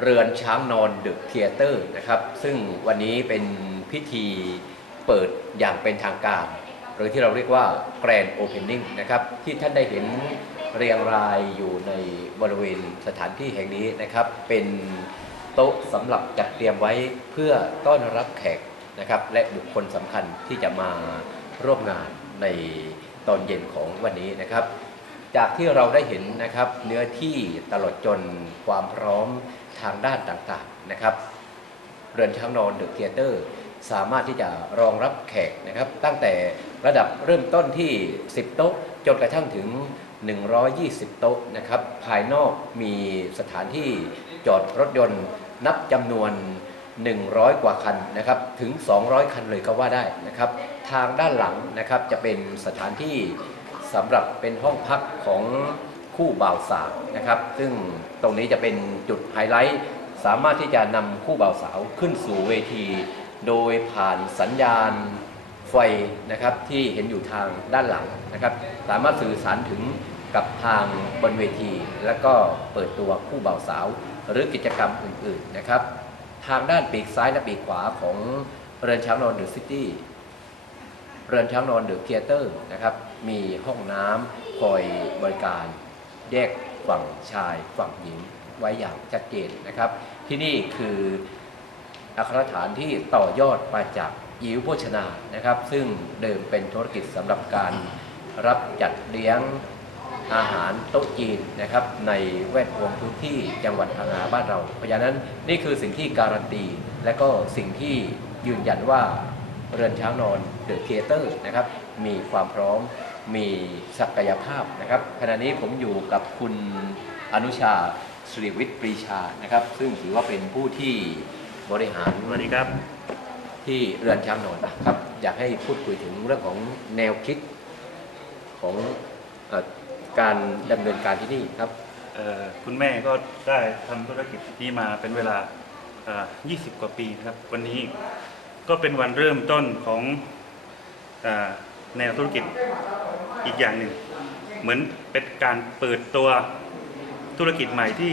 เรือนช้างนอนเดอะเทียเตอร์นะครับ ซึ่งวันนี้เป็นพิธีเปิดอย่างเป็นทางการ หรือที่เราเรียกว่า Grand Opening นะครับ ที่ท่านได้เห็นเรียงรายอยู่ในบริเวณสถานที่แห่งนี้นะครับ เป็นโต๊ะสำหรับจัดเตรียมไว้เพื่อต้อนรับแขกนะครับ และบุคคลสำคัญที่จะมาร่วมงานในตอนเย็นของวันนี้นะครับ จากที่เราได้เห็นนะครับเนื้อที่ตลอดจนความพร้อม ทางด้านต่างๆนะครับ เรือนช้างนอนเดอะเทียเตอร์สามารถที่จะรองรับแขกนะครับตั้งแต่ระดับเริ่มต้นที่ 10 โต๊ะ จนกระทั่งถึง 120 โต๊ะนะครับ ภายนอกมีสถานที่จอดรถยนต์นับจำนวน 100 กว่าคันนะครับถึง 200 คันเลยก็ว่าได้นะครับ ทางด้านหลังนะครับจะเป็นสถานที่สำหรับเป็นห้องพักของ คู่บ่าวสาวนะครับ ซึ่งตรงนี้จะเป็นจุดไฮไลท์ สามารถที่จะนำคู่บ่าวสาวขึ้นสู่เวที โดยผ่านสัญญาณไฟนะครับที่เห็นอยู่ทางด้านหลังนะครับ สามารถสื่อสารถึงกับทางบนเวที แล้วก็เปิดตัวคู่บ่าวสาว หรือกิจกรรมอื่นๆนะครับ ทางด้านปีกซ้ายและปีกขวาของเรือนช้างนอนเดอะซิตี้เรือนช้างนอนเดอะเทียเตอร์นะครับ มีห้องน้ำคอยบริการ แยกฝั่งชายฝั่งหญิงไว้อย่างชัดเจนนะครับ ที่นี่คืออาคารฐานที่ต่อยอดมาจากยิวโภชนานะครับ ซึ่งเดิมเป็นธุรกิจสำหรับการรับจัดเลี้ยงอาหารโต๊ะจีนนะครับในแวดวงพื้นที่จังหวัดพังงาบ้านเรา เพราะฉะนั้นนี่คือสิ่งที่การันตี และก็สิ่งที่ยืนยันว่าเรือนช้างนอนเดอะเทเตอร์นะครับมีความพร้อม มีศักยภาพนะครับ ขณะนี้ผมอยู่กับคุณอนุชาสิริวิทย์ปรีชานะครับ ซึ่งถือว่าเป็นผู้ที่บริหารสวัสดีครับ ที่เรือนช้างนอนนะครับ อยากให้พูดคุยถึงเรื่องของแนวคิดของเออการดำเนินการที่นี่ครับ เอ่อคุณแม่ก็ได้ทำธุรกิจนี้มาเป็นเวลาเอ่อ20 กว่าปีนะครับ วันนี้ก็เป็นวันเริ่มต้นของเออ แนวธุรกิจอีกอย่างหนึ่ง เหมือนเป็นการเปิดตัวธุรกิจใหม่ที่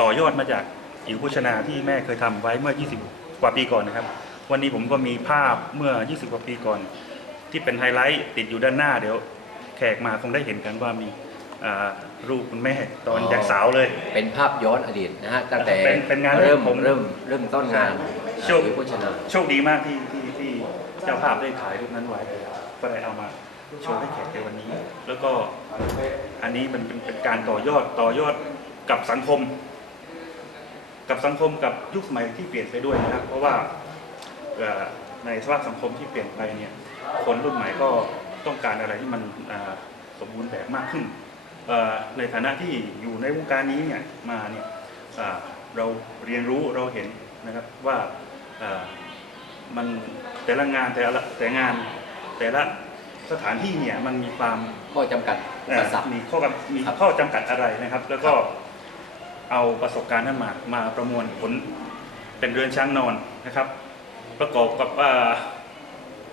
ต่อยอดมาจากอิ๋วโภชนาที่แม่เคยทำไว้เมื่อ 20 กว่าปีก่อนนะครับ วันนี้ผมก็มีภาพเมื่อ 20 กว่าปีก่อน ที่เป็นไฮไลท์ติดอยู่ด้านหน้าเดี๋ยวแขกมาคงได้เห็นกันว่ามีอ่ารูปคุณแม่ตอนอ๋อยังสาวเลย เป็นภาพย้อนอดีตนะฮะตั้งแต่เป็นเป็นงานเริ่มผมเริ่มเริ่มต้นงานโชคยิวโภชนาโชคดีมากที่ที่ที่เจ้าภาพได้ถ่ายรูปนั้นไว้ ก็ได้เอามาโชว์ให้แขกในวันนี้ แล้วก็อันนี้มันเป็นเป็นการต่อยอดต่อยอดกับสังคม กับสังคมกับยุคสมัยที่เปลี่ยนไปด้วยนะครับ เพราะว่าเอ่อในสภาพสังคมที่เปลี่ยนไปเนี่ยคนรุ่นใหม่ก็ต้องการอะไรที่มันอ่าสมบูรณ์แบบมากขึ้นเอ่อในฐานะที่อยู่ในวงการนี้เนี่ยมาเนี่ยอ่าเราเรียนรู้เราเห็นนะครับว่าอ่ามันแต่ละงานแต่ละแต่งาน แต่ละสถานที่เนี่ยมันมีความข้อจำกัดอุเอ่ปอสรรค มีข้อกำมีครับข้อจำกัดอะไรนะครับ แล้วก็เอาประสบการณ์นั้นมามาประมวลผลเป็นเรือนช้างนอนนะครับ ประกอบกับอ่า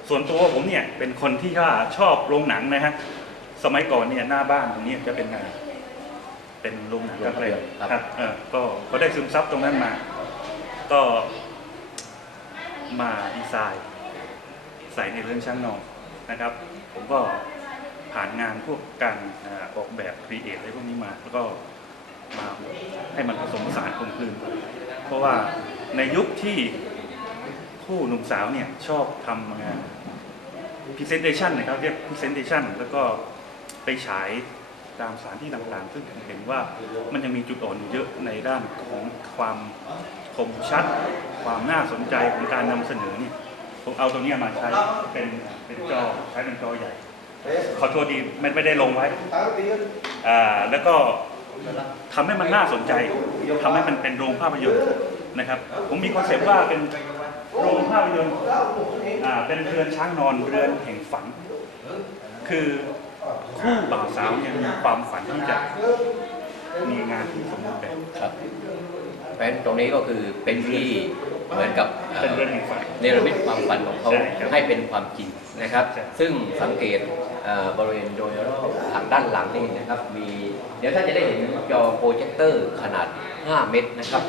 ส่วนตัวผมเนี่ยเป็นคนที่ว่าชอบโรงหนังนะฮะสมัยก่อนเนี่ยหน้าบ้านตรงนี้จะเป็นอ่าเป็นโรงหนังโรงภาพยนตร์ครับ ครับเออก็ก็ได้ซึมซับตรงนั้นมา ก็มาดีไซน์ ใส่ในเรือนช้างนอน นะครับ ผมก็ผ่านงานพวกการออกแบบครีเอทอะไรพวกนี้มา แล้วก็มาให้มันผสมผสานกลมกลืน เพราะว่าในยุคที่คู่หนุ่มสาวเนี่ยชอบทำงาน presentation นะครับเรียก presentation แล้วก็ไปฉายตามสถานที่ต่างๆ ซึ่งผมเห็นว่ามันยังมีจุดอ่อนเยอะในด้านของความคมชัด ความน่าสนใจของการนำเสนอเนี่ย ผมเอาตรงเนี้ยมาใช้เป็นเป็นจอใช้เป็นจอใหญ่ ขอโทษดีไม่ไม่ได้ลงไว้อ่าแล้วก็ทำให้มันน่าสนใจทำให้มันเป็นโรงภาพยนตร์นะครับ ผมมีคอนเซปต์ว่าเป็นโรงภาพยนตร์อ่าเป็นเรือนช้างนอนเรือนแห่งฝัน คือคู่บ่าวสาวเนี่ยมีความฝันที่จะมีงานที่สมบูรณ์แบบครับเพราะฉะนั้นตรงนี้ก็คือเป็นที่ เหมือนกับเอ่อเป็นเรื่องแห่งฝัน เนรมิตความฝันของเขาใช่ครับให้เป็นความจริงนะครับ ใช่ ซึ่งสังเกตเอ่อบริเวณโดยรอบทาง ด้านหลังนี่นะครับ มีเดี๋ยวท่านจะได้เห็นจอโปรเจคเตอร์ขนาด 5 เมตรนะครับ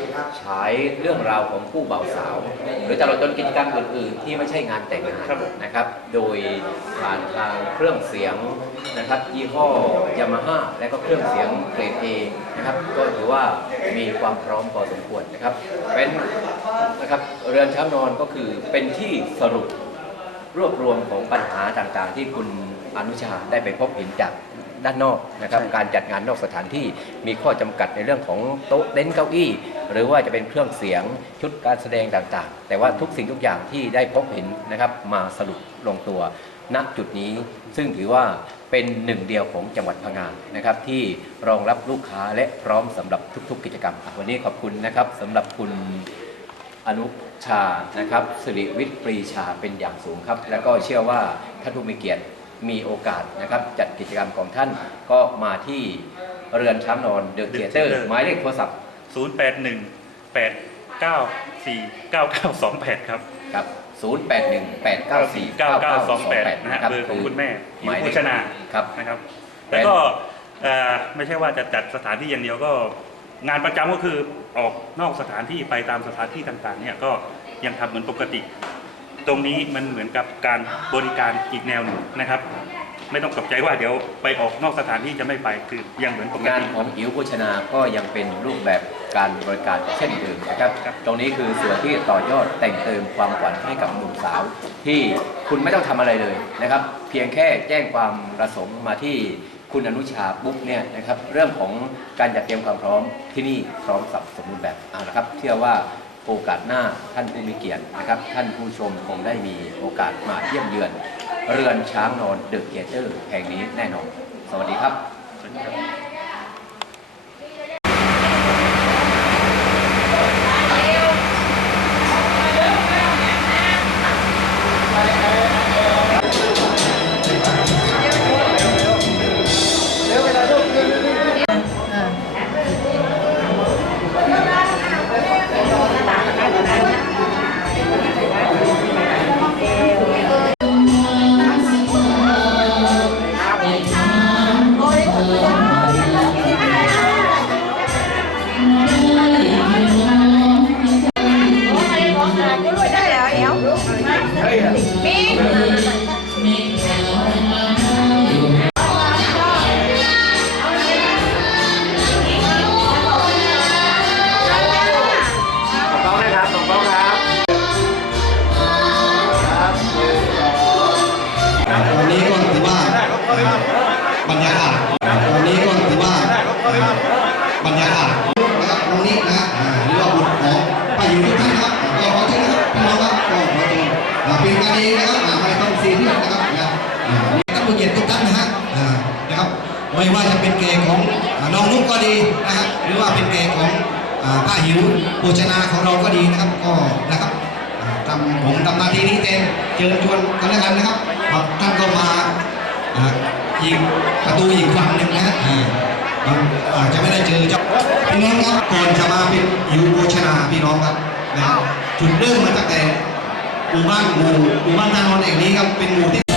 ฉายเรื่องราวของคู่บ่าวสาว หรือตลอดจนกิจกรรมอื่นๆ ที่ไม่ใช่งานแต่งงานนะครับ โดยผ่านทางเครื่องเสียงนะครับยี่ห้อยามาฮ่าและก็เครื่องเสียงเกรด A นะครับ ก็ถือว่ามีความพร้อมพอสมควรนะครับเป็นนะครับเรือนช้านอนก็คือเป็นที่สรุปรวบรวมของปัญหาต่างๆ ที่คุณ อนุชาได้ไปพบเห็นจากด้านนอกนะครับ การจัดงานนอกสถานที่มีข้อจำกัดในเรื่องของโต๊ะเต็นท์เก้าอี้ หรือว่าจะเป็นเครื่องเสียงชุดการแสดงต่างๆ แต่ว่าทุกสิ่งทุกอย่างที่ได้พบเห็นนะครับมาสรุปลงตัวณจุดนี้ ซึ่งถือว่าเป็นหนึ่งเดียวของจังหวัดพังงานะครับ ที่รองรับลูกค้าและพร้อมสำหรับทุก ๆ กิจกรรมครับวันนี้ขอบคุณนะครับสำหรับคุณอนุชานะครับสิริวิทย์ปรีชาเป็นอย่างสูงครับ แล้วก็เชื่อว่าท่านผู้มีเกียรติ มีโอกาสนะครับจัดกิจกรรมของท่านก็มาที่เรือนช้างนอนเดอะเ e เตอร์หมายเลขโทรศัพท์ 0 8 1 8 9 4 9 9 2 8 ครับครับ 0818949928 9928นะฮะนะครับเบอร์ของคุณแม่หมายโภเลขชนาครับนะครับแล้วก็เอ่อไม่ใช่ว่าจะจัดสถานที่อย่างเดียวก็งานประจำก็คือออกนอกสถานที่ไปตามสถานที่ต่างๆเนี่ยก็ยังทำเหมือนปกติ ตรงนี้มันเหมือนกับการบริการอีกแนวหนึ่งนะครับ ไม่ต้องตกใจว่าเดี๋ยวไปออกนอกสถานที่จะไม่ไปคือยังเหมือนปกงานติ ของอิ๋วโภชนาก็ยังเป็นรูปแบบการบริการเช่นเดิมนะครับ ครับ ตรงนี้คือส่วนที่ต่อยอดแต่งเติมความฝันให้กับหนุ่มสาว ที่คุณไม่ต้องทำอะไรเลยนะครับ เพียงแค่แจ้งความประสงค์มาที่คุณอนุชาปุ๊บเนี่ยนะครับ เรื่องของการจัดเตรียมความพร้อมที่นี่พร้อมสับสมบูรณ์แบบเอาละครับ เชื่อว่า โอกาสหน้าท่านผู้มีเกียรตินะครับ ท่านผู้ชมคงได้มีโอกาสมาเยี่ยมเยือน เรือนช้างนอนเดอะเกียเตอร์แห่งนี้แน่นอน สวัสดีครับ หิวโภชนาของเราก็ดีนะครับ ก็นะครับทำผมทำหน้าที่นี้เต็มเชิญชวนกันแล้วกันนะครับครับท่านก็มาอ่ายิงประตูอีกฝั่งหนึ่งนะฮะอาจจะไม่ได้เจอเจ้าพี่น้องครับก่อนจะมาเป็นยูโภชนาพี่น้องครับนะจุดเริ่มมาตั้งแต่หมู่บ้านหมู่หมู่บ้านทานอนแห่งนี้ครับเป็นหมู่ที่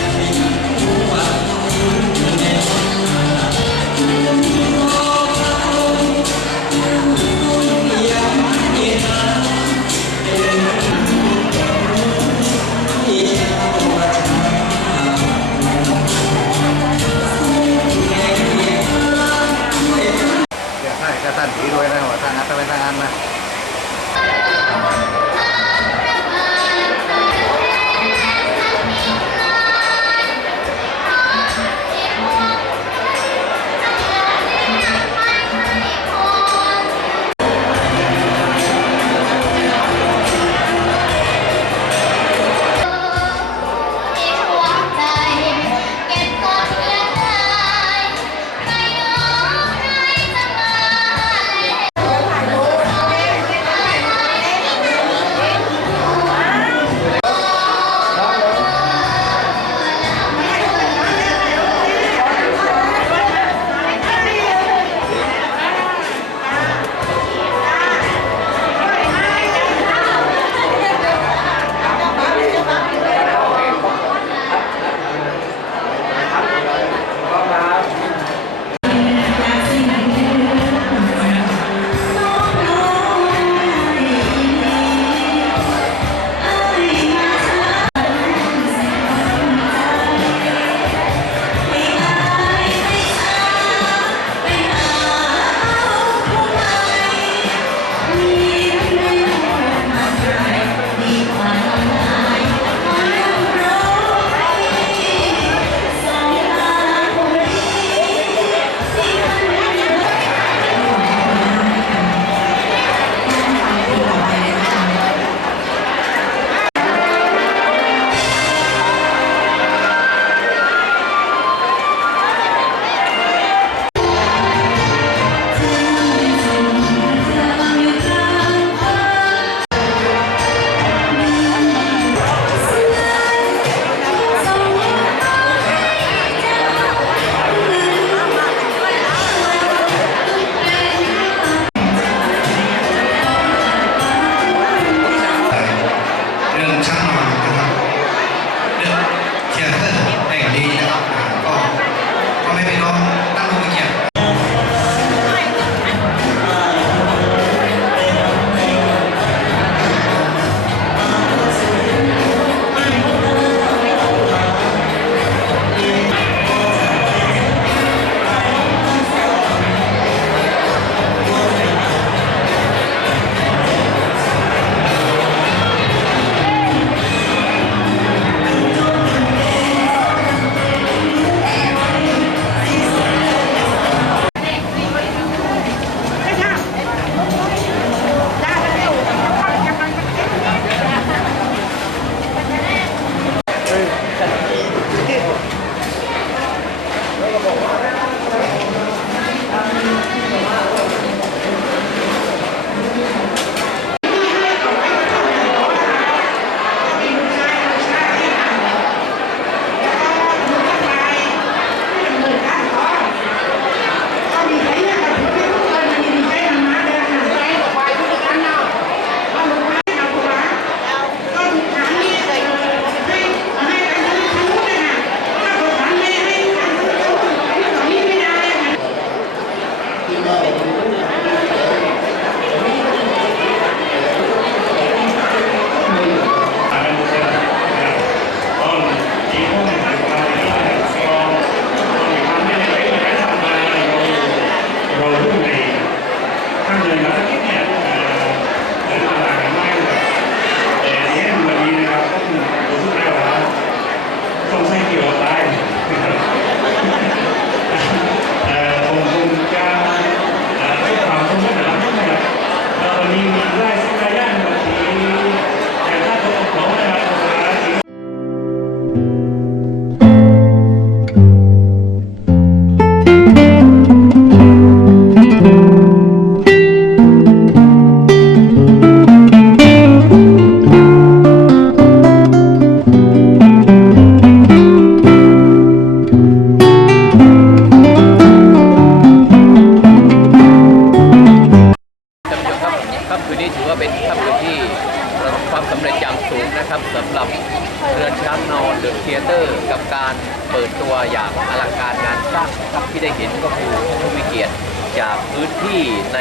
านเดลเทเตอร์กับการเปิดตัวอย่างอลังการงานสร้างครับที่ได้เห็นก็คือผู้มีเกียรติจากพื้นที่ใน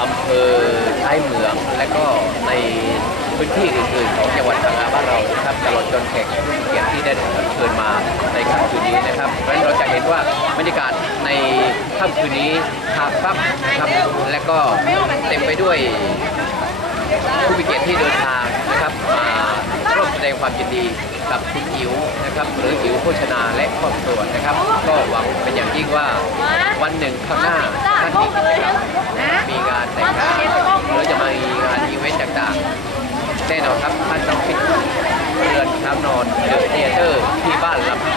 อำเภอท้ายเหมือง และก็ในพื้นที่อื่นๆของจังหวัดพังงาบ้านเรานะครับตลอดจนแขกผู้มีเกียรติที่ได้รับเชิญมาในค่ำคืนนี้นะครับเพราะฉะนั้นเราจะเห็นว่าบรรยากาศในค่ำคืนนี้หาครับนะครับและก็เต็มไปด้วยผู้มีเกียรติที่เดินทางนะครับมา ความยินดีกับคุณอิ๋วนะครับหรืออิ๋วโภชนาและครอบครัวนะครับ ก็หวังเป็นอย่างยิ่งว่าวันหนึ่งข้างหน้าท่านมีกิจกมีงานแต่งงานหรือจะมีงานอีเวนต์ต่างๆแน่นอนครับท่านต้องคิดเรือนน้ำนอนเดอะเทเตอร์ที่บ้านลำพี